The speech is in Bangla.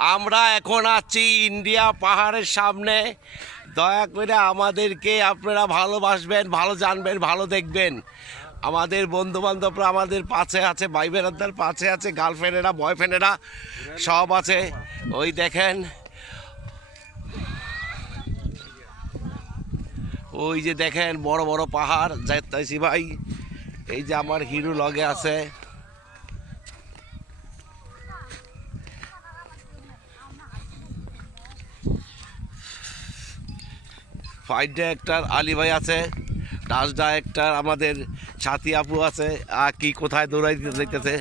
আমরা এখন আছি ইন্ডিয়া পাহাড়ের সামনে। দয়া করে আমাদেরকে আপনারা ভালোবাসবেন, ভালো জানবেন, ভালো দেখবেন। আমাদের বন্ধুবান্ধবরা আমাদের পাশে আছে, ভাই বোনেদের পাশে আছে, গার্লফ্রেন্ডেরা বয়ফ্রেন্ডেরা সব আছে। ওই দেখেন, ওই যে দেখেন বড় বড় পাহাড় যাইতেছি ভাই। এই যে আমার হিরো লগে আছে। ফাইট ডাইরেক্টর আলী ভাই আছে, ডান্স ডাইরেক্টর আমাদের সাথী আপু আছে। আর কি কোথায় দৌড়াইতে যাইতেছে।